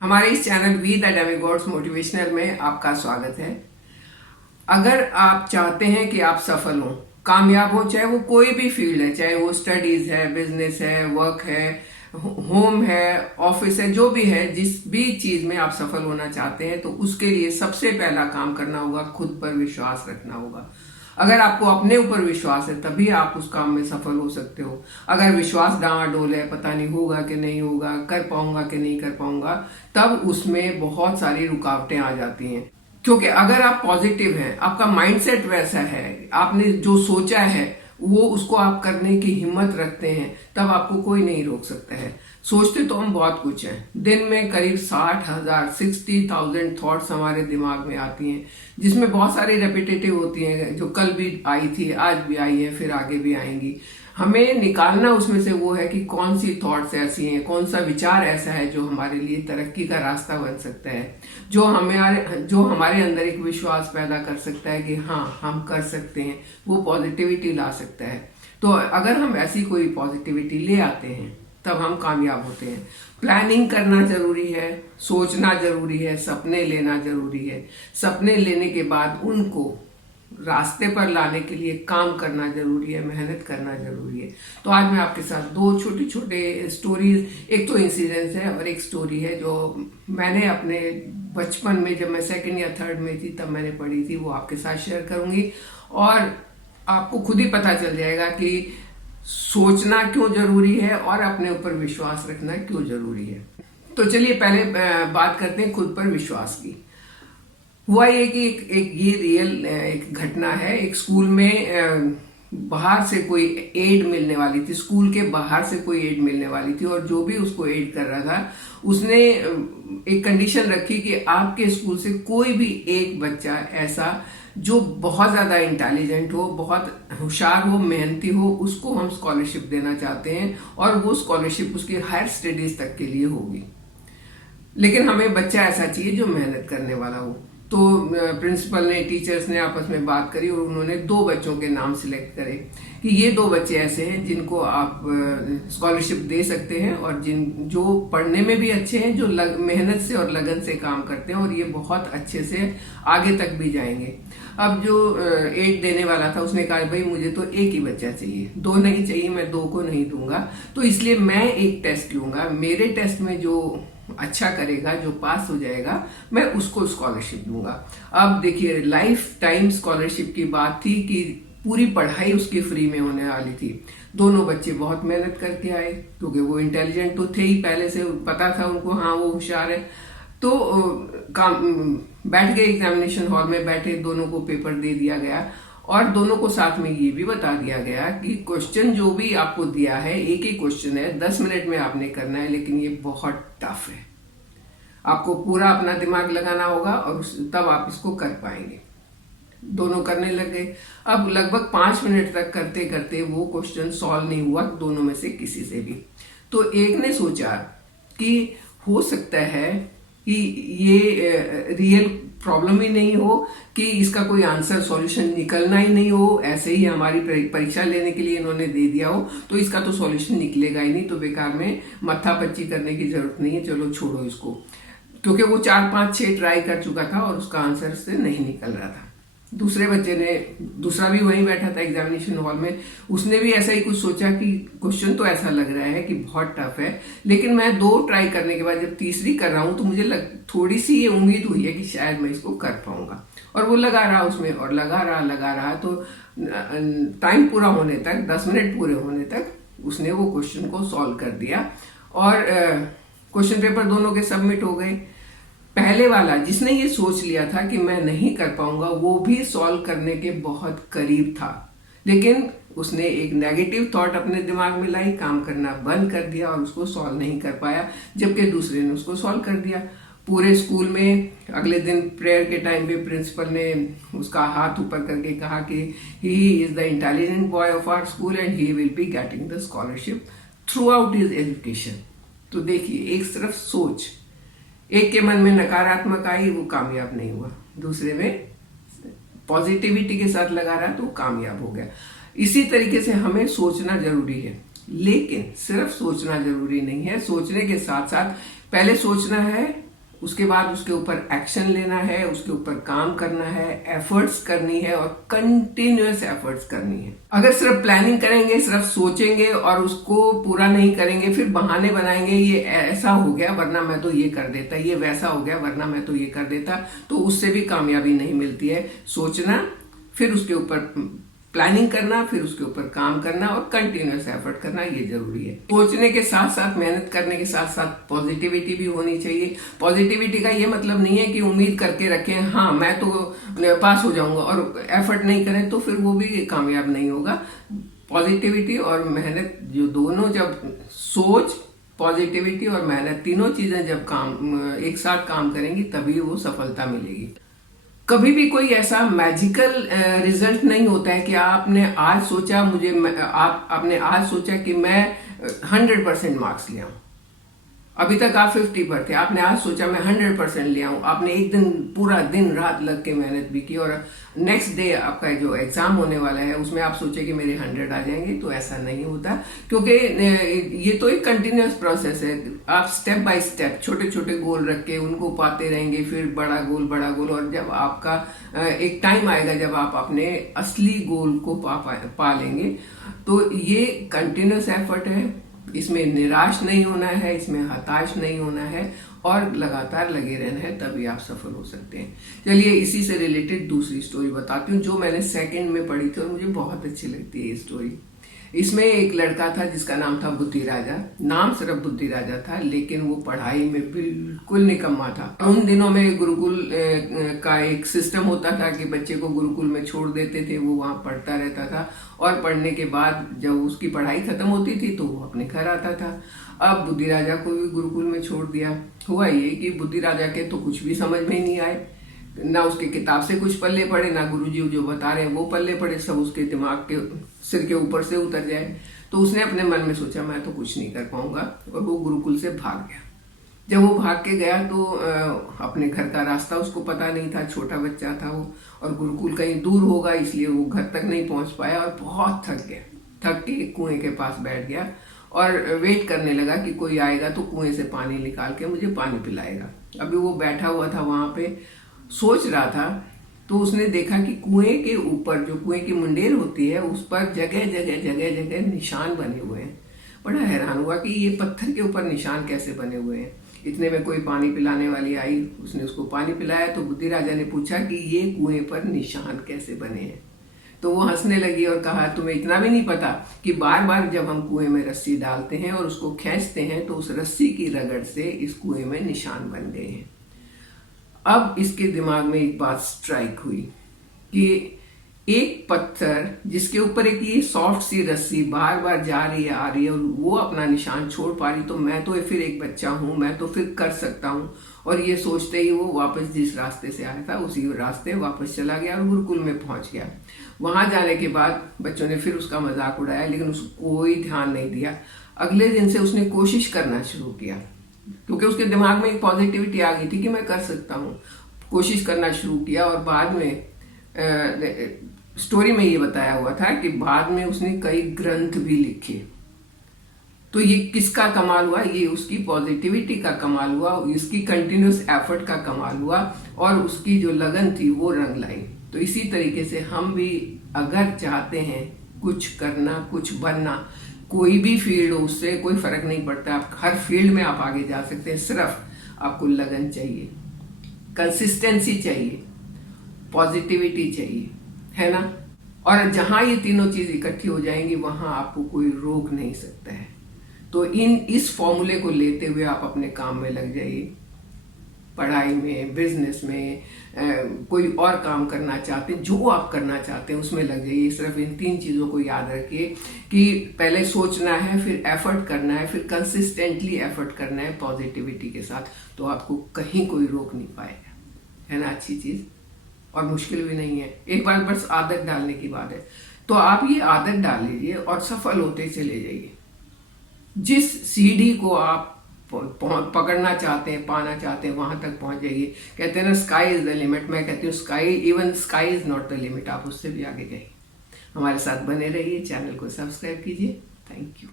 हमारे इस channel We The Demigods motivational में आपका स्वागत है। अगर आप चाहते हैं कि आप सफल हो, कामयाब हो, चाहे वो कोई भी फील्ड है, चाहे वो स्टडीज है, बिजनेस है, वर्क है, होम है, ऑफिस है, जो भी है, जिस भी चीज में आप सफल होना चाहते हैं तो उसके लिए सबसे पहला काम करना होगा, खुद पर विश्वास रखना होगा। अगर आपको अपने ऊपर विश्वास है तभी आप उस काम में सफल हो सकते हो। अगर विश्वास डामाडोल है, पता नहीं होगा कि नहीं होगा, कर पाऊंगा कि नहीं कर पाऊंगा, तब उसमें बहुत सारी रुकावटें आ जाती हैं। क्योंकि अगर आप पॉजिटिव हैं, आपका माइंडसेट वैसा है, आपने जो सोचा है वो उसको आप करने की हिम्मत रखते हैं, तब आपको कोई नहीं रोक सकता है। सोचते तो हम बहुत कुछ हैं, दिन में करीब 60,000 थॉट्स हमारे दिमाग में आती हैं, जिसमें बहुत सारी रेपिटेटिव होती हैं, जो कल भी आई थी, आज भी आई है, फिर आगे भी आएंगी। हमें निकालना उसमें से वो है कि कौन सी थॉट्स ऐसी हैं, कौन सा विचार ऐसा है जो हमारे लिए तरक्की का रास्ता बन सकता है, जो हमारे अंदर एक विश्वास पैदा कर सकता है कि हाँ हम कर सकते हैं, वो पॉजिटिविटी ला सकता है। तो अगर हम ऐसी कोई पॉजिटिविटी ले आते हैं तब हम कामयाब होते हैं। प्लानिंग करना जरूरी है, सोचना जरूरी है, सपने लेना जरूरी है, सपने लेने के बाद उनको रास्ते पर लाने के लिए काम करना जरूरी है, मेहनत करना जरूरी है। तो आज मैं आपके साथ दो छोटे छोटे स्टोरीज, एक तो इंसिडेंस है और एक स्टोरी है जो मैंने अपने बचपन में, जब मैं सेकंड या थर्ड में थी तब मैंने पढ़ी थी, वो आपके साथ शेयर करूंगी और आपको खुद ही पता चल जाएगा कि सोचना क्यों जरूरी है और अपने ऊपर विश्वास रखना क्यों जरूरी है। तो चलिए पहले बात करते हैं खुद पर विश्वास की। हुआ ये कि एक ये रियल एक घटना है। एक स्कूल में बाहर से कोई एड मिलने वाली थी, स्कूल के बाहर से कोई एड मिलने वाली थी, और जो भी उसको एड कर रहा था उसने एक कंडीशन रखी कि आपके स्कूल से कोई भी एक बच्चा ऐसा जो बहुत ज्यादा इंटेलिजेंट हो, बहुत होशियार हो, मेहनती हो, उसको हम स्कॉलरशिप देना चाहते हैं, और वो स्कॉलरशिप उसकी हायर स्टडीज तक के लिए होगी। लेकिन हमें बच्चा ऐसा चाहिए जो मेहनत करने वाला हो। तो प्रिंसिपल ने, टीचर्स ने आपस में बात करी और उन्होंने दो बच्चों के नाम सिलेक्ट करे कि ये दो बच्चे ऐसे हैं जिनको आप स्कॉलरशिप दे सकते हैं, और जो पढ़ने में भी अच्छे हैं, जो मेहनत से और लगन से काम करते हैं, और ये बहुत अच्छे से आगे तक भी जाएंगे। अब जो एड देने वाला था उसने कहा भाई मुझे तो एक ही बच्चा चाहिए, दो नहीं चाहिए, मैं दो को नहीं दूंगा, तो इसलिए मैं एक टेस्ट लूंगा, मेरे टेस्ट में जो अच्छा करेगा, जो पास हो जाएगा, मैं उसको स्कॉलरशिप दूंगा। अब देखिए, लाइफ टाइम स्कॉलरशिप की बात थी कि पूरी पढ़ाई उसकी फ्री में होने वाली थी। दोनों बच्चे बहुत मेहनत करके आए, क्योंकि वो इंटेलिजेंट तो थे ही, पहले से पता था उनको, हाँ वो होशियार है। तो बैठ गए, एग्जामिनेशन हॉल में बैठे, दोनों को पेपर दे दिया गया, और दोनों को साथ में ये भी बता दिया गया कि क्वेश्चन जो भी आपको दिया है, एक ही क्वेश्चन है, 10 मिनट में आपने करना है, लेकिन ये बहुत टफ है, आपको पूरा अपना दिमाग लगाना होगा और तब आप इसको कर पाएंगे। दोनों करने लग गए। अब लगभग 5 मिनट तक करते करते वो क्वेश्चन सॉल्व नहीं हुआ दोनों में से किसी से भी। तो एक ने सोचा कि हो सकता है कि ये रियल प्रॉब्लम ही नहीं हो, कि इसका कोई आंसर सॉल्यूशन निकलना ही नहीं हो, ऐसे ही हमारी परीक्षा लेने के लिए इन्होंने दे दिया हो, तो इसका तो सॉल्यूशन निकलेगा ही नहीं, तो बेकार में मत्थापच्ची करने की जरूरत नहीं है, चलो छोड़ो इसको। क्योंकि वो 4 5 6 ट्राई कर चुका था और उसका आंसर से नहीं निकल रहा था। दूसरे बच्चे ने, दूसरा भी वहीं बैठा था एग्जामिनेशन हॉल में, उसने भी ऐसा ही कुछ सोचा कि क्वेश्चन तो ऐसा लग रहा है कि बहुत टफ है, लेकिन मैं 2 ट्राई करने के बाद जब तीसरी कर रहा हूं तो मुझे थोड़ी सी ये उम्मीद हुई है कि शायद मैं इसको कर पाऊंगा। और वो लगा रहा उसमें, और लगा रहा, तो टाइम पूरा होने तक, 10 मिनट पूरे होने तक उसने वो क्वेश्चन को सॉल्व कर दिया, और क्वेश्चन पेपर दोनों के सबमिट हो गए। पहले वाला जिसने ये सोच लिया था कि मैं नहीं कर पाऊंगा, वो भी सॉल्व करने के बहुत करीब था, लेकिन उसने एक नेगेटिव थॉट अपने दिमाग में लाई, काम करना बंद कर दिया और उसको सॉल्व नहीं कर पाया, जबकि दूसरे ने उसको सॉल्व कर दिया। पूरे स्कूल में अगले दिन प्रेयर के टाइम पे प्रिंसिपल ने उसका हाथ ऊपर करके कहा कि he is the intelligent boy of our school and he will be getting the scholarship throughout his education. तो देखिए, एक तरफ सोच, एक के मन में नकारात्मक आई, वो कामयाब नहीं हुआ, दूसरे में पॉजिटिविटी के साथ लगा रहा तो वो कामयाब हो गया। इसी तरीके से हमें सोचना जरूरी है, लेकिन सिर्फ सोचना जरूरी नहीं है, सोचने के साथ साथ पहले सोचना है उसके बाद उसके ऊपर एक्शन लेना है, उसके ऊपर काम करना है, एफर्ट्स करनी है और कंटिन्यूअस एफर्ट्स करनी है। अगर सिर्फ प्लानिंग करेंगे, सिर्फ सोचेंगे और उसको पूरा नहीं करेंगे, फिर बहाने बनाएंगे, ये ऐसा हो गया वरना मैं तो ये कर देता, ये वैसा हो गया वरना मैं तो ये कर देता, तो उससे भी कामयाबी नहीं मिलती है। सोचना, फिर उसके ऊपर प्लानिंग करना, फिर उसके ऊपर काम करना और कंटिन्यूअस एफर्ट करना, ये जरूरी है। सोचने के साथ साथ, मेहनत करने के साथ साथ पॉजिटिविटी भी होनी चाहिए। पॉजिटिविटी का ये मतलब नहीं है कि उम्मीद करके रखें हाँ मैं तो पास हो जाऊंगा और एफर्ट नहीं करें तो फिर वो भी कामयाब नहीं होगा। पॉजिटिविटी और मेहनत जो दोनों, जब सोच, पॉजिटिविटी और मेहनत तीनों चीजें जब एक साथ काम करेंगी तभी वो सफलता मिलेगी। कभी भी कोई ऐसा मैजिकल रिजल्ट नहीं होता है कि आपने आज सोचा आपने आज सोचा कि मैं 100% मार्क्स ले आऊं। अभी तक आप 50 पर थे, आपने आज सोचा मैं 100% ले आऊं। आपने एक दिन पूरा दिन रात लग के मेहनत भी की और नेक्स्ट डे आपका जो एग्जाम होने वाला है उसमें आप सोचे कि मेरे 100 आ जाएंगे, तो ऐसा नहीं होता, क्योंकि ये तो एक कंटिन्यूअस प्रोसेस है। आप स्टेप बाय स्टेप छोटे छोटे गोल रख के उनको पाते रहेंगे, फिर बड़ा गोल, और जब आपका एक टाइम आएगा जब आप अपने असली गोल को पा लेंगे। तो ये कंटिन्यूअस एफर्ट है, इसमें निराश नहीं होना है, इसमें हताश नहीं होना है और लगातार लगे रहना है, तभी आप सफल हो सकते हैं। चलिए इसी से रिलेटेड दूसरी स्टोरी बताती हूँ जो मैंने सेकंड में पढ़ी थी और मुझे बहुत अच्छी लगती है ये स्टोरी। इसमें एक लड़का था जिसका नाम था बुद्धि राजा। नाम सिर्फ बुद्धि राजा था, लेकिन वो पढ़ाई में बिल्कुल निकम्मा था। उन दिनों में गुरुकुल का एक सिस्टम होता था कि बच्चे को गुरुकुल में छोड़ देते थे, वो वहां पढ़ता रहता था और पढ़ने के बाद जब उसकी पढ़ाई खत्म होती थी तो वो अपने घर आता था। अब बुद्धि राजा को भी गुरुकुल में छोड़ दिया। हुआ ये कि बुद्धि राजा के तो कुछ भी समझ में नहीं आए, ना उसके किताब से कुछ पल्ले पड़े, ना गुरुजी जो बता रहे हैं वो पल्ले पड़े, सब उसके दिमाग के सिर के ऊपर से उतर जाए। तो उसने अपने मन में सोचा मैं तो कुछ नहीं कर पाऊंगा, और वो गुरुकुल से भाग गया। जब वो भाग के गया तो अपने घर का रास्ता उसको पता नहीं था, छोटा बच्चा था वो, और गुरुकुल कहीं दूर होगा इसलिए वो घर तक नहीं पहुंच पाया और बहुत थक गया। थक के कुएं के पास बैठ गया और वेट करने लगा कि कोई आएगा तो कुएं से पानी निकाल के मुझे पानी पिलाएगा। अभी वो बैठा हुआ था वहां पे, सोच रहा था, तो उसने देखा कि कुएं के ऊपर, जो कुएं की मुंडेर होती है, उस पर जगह जगह निशान बने हुए हैं। बड़ा हैरान हुआ कि ये पत्थर के ऊपर निशान कैसे बने हुए हैं। इतने में कोई पानी पिलाने वाली आई, उसने उसको पानी पिलाया। तो बुद्धि राजा ने पूछा कि ये कुएं पर निशान कैसे बने हैं। तो वो हंसने लगी और कहा तुम्हें इतना भी नहीं पता कि बार बार जब हम कुएं में रस्सी डालते हैं और उसको खींचते हैं तो उस रस्सी की रगड़ से इस कुएं में निशान बन गए हैं। अब इसके दिमाग में एक बात स्ट्राइक हुई कि एक पत्थर जिसके ऊपर एक ये सॉफ्ट सी रस्सी बार बार जा रही है, आ रही है, और वो अपना निशान छोड़ पा रही, तो मैं तो फिर एक बच्चा हूं, मैं तो फिर कर सकता हूं। और ये सोचते ही वो वापस जिस रास्ते से आया था उसी रास्ते वापस चला गया और गुरुकुल में पहुंच गया। वहां जाने के बाद बच्चों ने फिर उसका मजाक उड़ाया, लेकिन उसको कोई ध्यान नहीं दिया। अगले दिन से उसने कोशिश करना शुरू किया, क्योंकि उसके दिमाग में एक पॉजिटिविटी आ गई थी कि मैं कर सकता हूँ। कोशिश करना शुरू किया और बाद में स्टोरी में ये बताया हुआ था कि बाद में उसने कई ग्रंथ भी लिखे। तो ये किसका कमाल हुआ? ये उसकी पॉजिटिविटी का कमाल हुआ, इसकी कंटिन्यूस एफर्ट का कमाल हुआ, और उसकी जो लगन थी वो रंग लाई। तो इसी तरीके से हम भी अगर चाहते हैं कुछ करना, कुछ बनना, कोई भी फील्ड हो, उससे कोई फर्क नहीं पड़ता। आप हर फील्ड में आप आगे जा सकते हैं, सिर्फ आपको लगन चाहिए, कंसिस्टेंसी चाहिए, पॉजिटिविटी चाहिए, है ना। और जहां ये तीनों चीज इकट्ठी हो जाएंगी वहां आपको कोई रोक नहीं सकता है। तो इस फॉर्मूले को लेते हुए आप अपने काम में लग जाइए, पढ़ाई में, बिजनेस में, कोई और काम करना चाहते हैं, जो आप करना चाहते हैं उसमें लग जाइए। सिर्फ इन 3 चीजों को याद रखिए कि पहले सोचना है, फिर एफर्ट करना है, फिर कंसिस्टेंटली एफर्ट करना है पॉजिटिविटी के साथ, तो आपको कहीं कोई रोक नहीं पाएगा, है ना। अच्छी चीज और मुश्किल भी नहीं है, एक बार बस आदत डालने की बात है। तो आप ये आदत डाल लीजिए और सफल होते चले जाइए। जिस सीढ़ी को आप पकड़ना चाहते हैं, पाना चाहते हैं, वहां तक पहुंच जाइए। कहते हैं ना, स्काई इज द लिमिट। मैं कहती हूँ even sky is not the limit, आप उससे भी आगे जाइए। हमारे साथ बने रहिए, चैनल को सब्सक्राइब कीजिए। Thank you.